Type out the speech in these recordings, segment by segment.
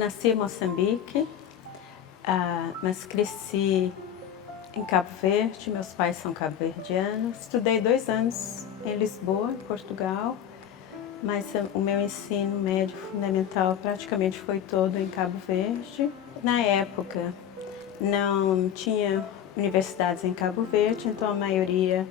nasci em Moçambique, mas cresci em Cabo Verde. Meus pais são cabo-verdianos. Estudei 2 anos em Lisboa, em Portugal, mas o meu ensino médio fundamental praticamente foi todo em Cabo Verde. Na época não tinha universidades em Cabo Verde, então a maioria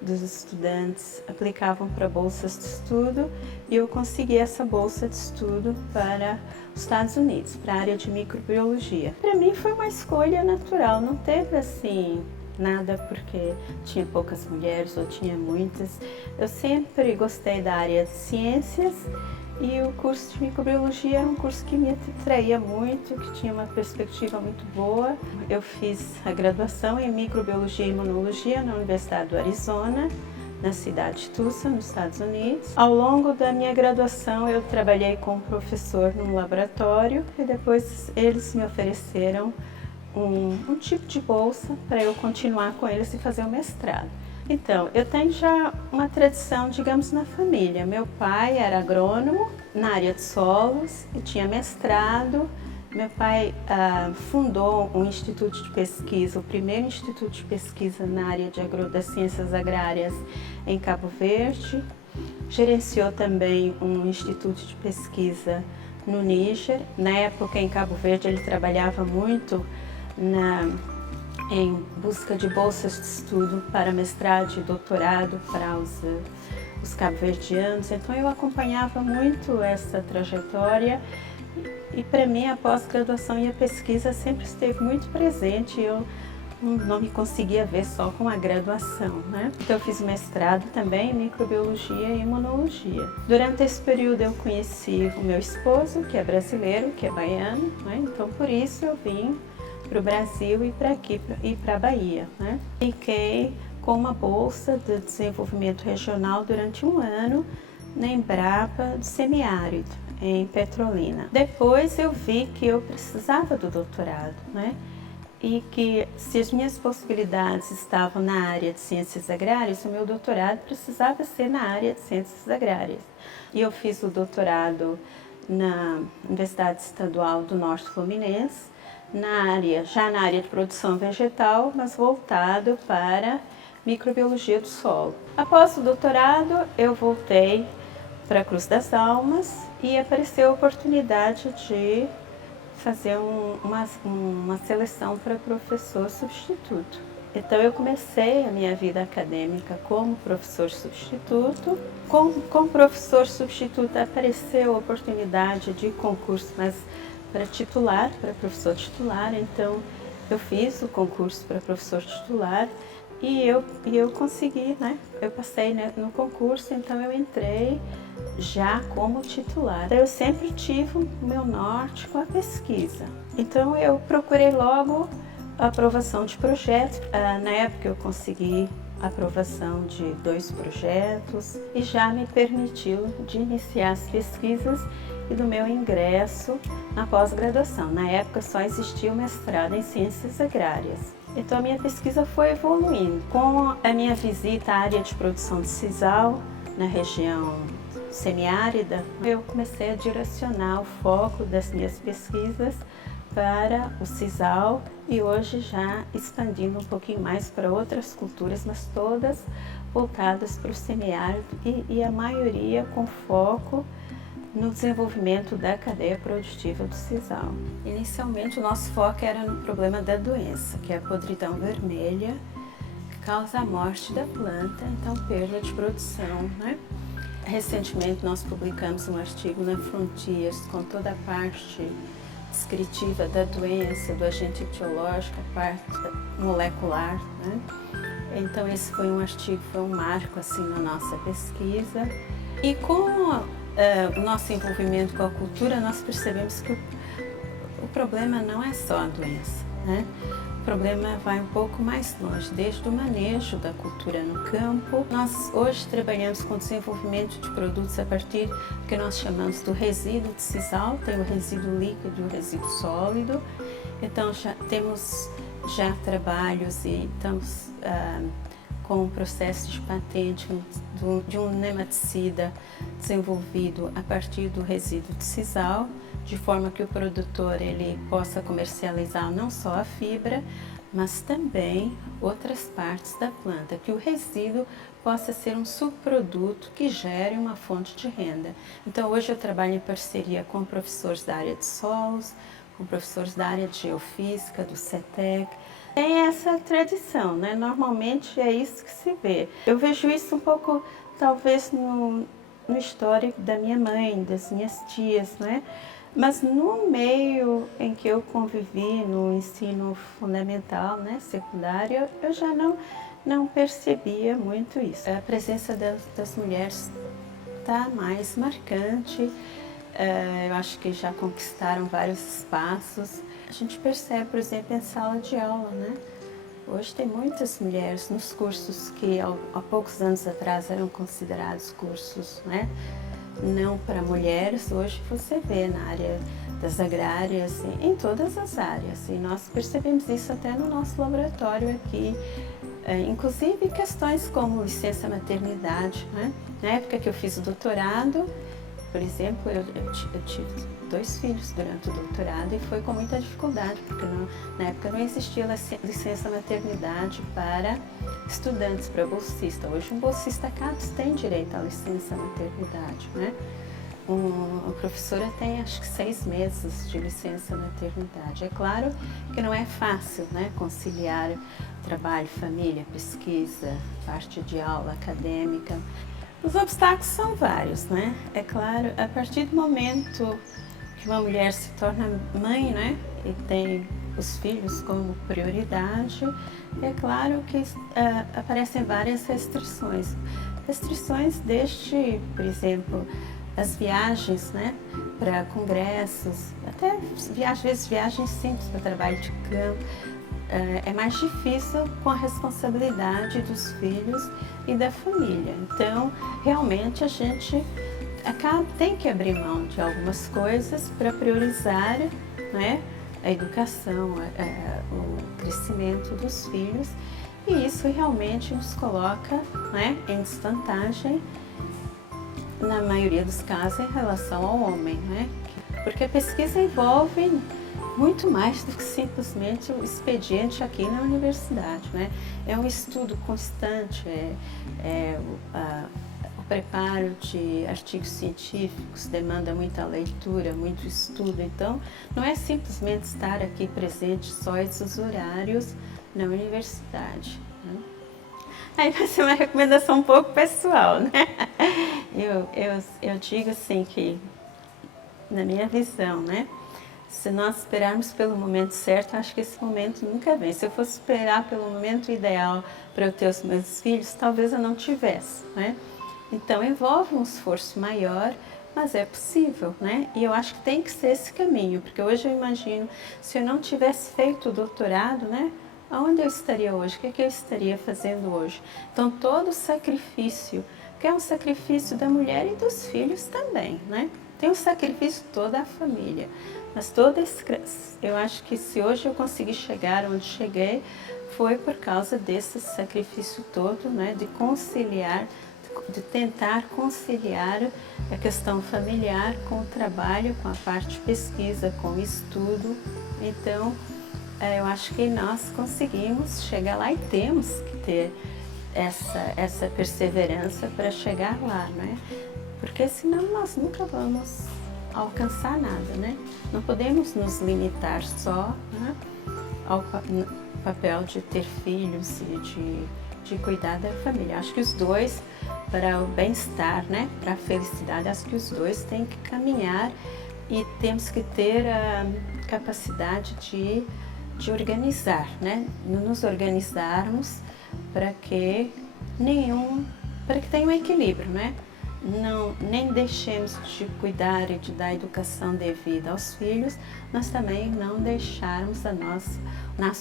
dos estudantes aplicavam para bolsas de estudo e eu consegui essa bolsa de estudo para os Estados Unidos, para a área de microbiologia. Para mim foi uma escolha natural, não teve assim nada porque tinha poucas mulheres ou tinha muitas. Eu sempre gostei da área de ciências e o curso de microbiologia era um curso que me atraía muito, que tinha uma perspectiva muito boa. Eu fiz a graduação em microbiologia e imunologia na Universidade do Arizona, na cidade de Tucson, nos Estados Unidos. Ao longo da minha graduação, eu trabalhei com um professor num laboratório e depois eles me ofereceram um tipo de bolsa para eu continuar com eles e fazer o mestrado. Então, eu tenho já uma tradição, digamos, na família. Meu pai era agrônomo na área de solos e tinha mestrado. Meu pai fundou um instituto de pesquisa, o primeiro instituto de pesquisa na área das ciências agrárias em Cabo Verde. Gerenciou também um instituto de pesquisa no Níger. Na época, em Cabo Verde, ele trabalhava muito em busca de bolsas de estudo para mestrado e doutorado para os cabo-verdianos. Então eu acompanhava muito essa trajetória e para mim a pós-graduação e a pesquisa sempre esteve muito presente. Eu não me conseguia ver só com a graduação, né? Então eu fiz mestrado também em microbiologia e imunologia. Durante esse período eu conheci o meu esposo, que é brasileiro, que é baiano, né? Então por isso eu vim para o Brasil e para aqui e para a Bahia, né? Fiquei com uma bolsa de desenvolvimento regional durante 1 ano na Embrapa do Semiárido, em Petrolina. Depois eu vi que eu precisava do doutorado, né? E que se as minhas possibilidades estavam na área de ciências agrárias, o meu doutorado precisava ser na área de ciências agrárias. E eu fiz o doutorado na Universidade Estadual do Norte Fluminense, já na área de produção vegetal, mas voltado para microbiologia do solo. Após o doutorado, eu voltei para a Cruz das Almas e apareceu a oportunidade de fazer uma seleção para professor substituto. Então eu comecei a minha vida acadêmica como professor substituto. Como professor substituto apareceu a oportunidade de concurso, mas para titular, para professor titular. Então eu fiz o concurso para professor titular e eu consegui, né? Eu passei, né, no concurso, então eu entrei já como titular. Eu sempre tive o meu norte com a pesquisa. Então eu procurei logo a aprovação de projetos. Na época eu consegui a aprovação de 2 projetos e já me permitiu de iniciar as pesquisas e do meu ingresso na pós-graduação. Na época só existia o mestrado em ciências agrárias. Então a minha pesquisa foi evoluindo. Com a minha visita à área de produção de sisal, na região semiárida, eu comecei a direcionar o foco das minhas pesquisas para o sisal e hoje já expandindo um pouquinho mais para outras culturas, mas todas voltadas para o semiárido e a maioria com foco no desenvolvimento da cadeia produtiva do sisal. Inicialmente o nosso foco era no problema da doença, que é a podridão vermelha, que causa a morte da planta, então perda de produção, né? Recentemente nós publicamos um artigo na Frontiers com toda a parte descritiva da doença, do agente etiológico, a parte molecular, né? Então esse foi um artigo, foi um marco assim na nossa pesquisa. E com o nosso envolvimento com a cultura, nós percebemos que o problema não é só a doença, né? O problema vai um pouco mais longe, desde o manejo da cultura no campo. Nós hoje trabalhamos com desenvolvimento de produtos a partir do que nós chamamos do resíduo de sisal. Tem o resíduo líquido e o resíduo sólido. Então temos trabalhos e estamos com um processo de patente de um nematicida desenvolvido a partir do resíduo de sisal. de forma que o produtor ele possa comercializar não só a fibra, mas também outras partes da planta, que o resíduo possa ser um subproduto que gere uma fonte de renda. Então hoje eu trabalho em parceria com professores da área de solos, com professores da área de geofísica, do CETEC. Tem essa tradição, né? Normalmente é isso que se vê. Eu vejo isso um pouco, talvez, no histórico da minha mãe, das minhas tias, né? Mas no meio em que eu convivi, no ensino fundamental, né, secundário, eu já não percebia muito isso. A presença das mulheres está mais marcante. Eu acho que já conquistaram vários espaços. A gente percebe, por exemplo, em sala de aula, né? Hoje tem muitas mulheres nos cursos que há poucos anos atrás eram considerados cursos, né, não para mulheres. Hoje você vê na área das agrárias, em todas as áreas. E nós percebemos isso até no nosso laboratório aqui. Inclusive questões como licença maternidade, né? Na época que eu fiz o doutorado, por exemplo, eu tive 2 filhos durante o doutorado e foi com muita dificuldade, porque na época não existia licença maternidade para estudantes, para bolsista. Hoje um bolsista CAPES tem direito à licença maternidade, né? Uma professora tem acho que 6 meses de licença maternidade. É claro que não é fácil, né, conciliar trabalho, família, pesquisa, parte de aula acadêmica. Os obstáculos são vários, né? É claro, a partir do momento que uma mulher se torna mãe, né, e tem os filhos como prioridade, é claro que aparecem várias restrições. Restrições desde, por exemplo, as viagens, né, para congressos, até às vezes viagens simples para trabalho de campo. É mais difícil com a responsabilidade dos filhos e da família. Então, realmente a gente tem que abrir mão de algumas coisas para priorizar, né, a educação, o crescimento dos filhos, e isso realmente nos coloca, né, em desvantagem, na maioria dos casos, em relação ao homem, né? Porque a pesquisa envolve muito mais do que simplesmente o expediente aqui na universidade, né? É um estudo constante, o preparo de artigos científicos demanda muita leitura, muito estudo. Então, não é simplesmente estar aqui presente só esses horários na universidade, né? Aí vai ser uma recomendação um pouco pessoal, né? Eu digo assim que, na minha visão, né? Se nós esperarmos pelo momento certo, acho que esse momento nunca vem. Se eu fosse esperar pelo momento ideal para eu ter os meus filhos, talvez eu não tivesse, né? Então, envolve um esforço maior, mas é possível, né? E eu acho que tem que ser esse caminho, porque hoje eu imagino, se eu não tivesse feito o doutorado, né? Aonde eu estaria hoje? O que eu estaria fazendo hoje? Então, todo o sacrifício, que é um sacrifício da mulher e dos filhos também, né? Tem um sacrifício toda a família. Mas eu acho que se hoje eu consegui chegar onde cheguei, foi por causa desse sacrifício todo, né, de conciliar, de tentar conciliar a questão familiar com o trabalho, com a parte de pesquisa, com o estudo. Então, eu acho que nós conseguimos chegar lá e temos que ter essa perseverança para chegar lá, né? Porque senão nós nunca vamos alcançar nada, né? Não podemos nos limitar só, né, ao papel de ter filhos e de cuidar da família. Acho que os dois, para o bem-estar, né, para a felicidade, acho que os dois têm que caminhar e temos que ter a capacidade de organizar, né? Nos organizarmos para que tenha um equilíbrio, né? Nem deixemos de cuidar e de dar educação devida aos filhos, mas também não deixarmos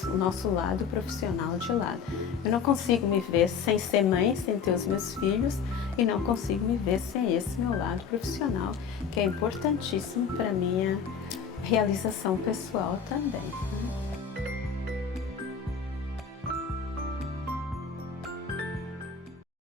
o nosso lado profissional de lado. Eu não consigo me ver sem ser mãe, sem ter os meus filhos, e não consigo me ver sem esse meu lado profissional, que é importantíssimo para a minha realização pessoal também.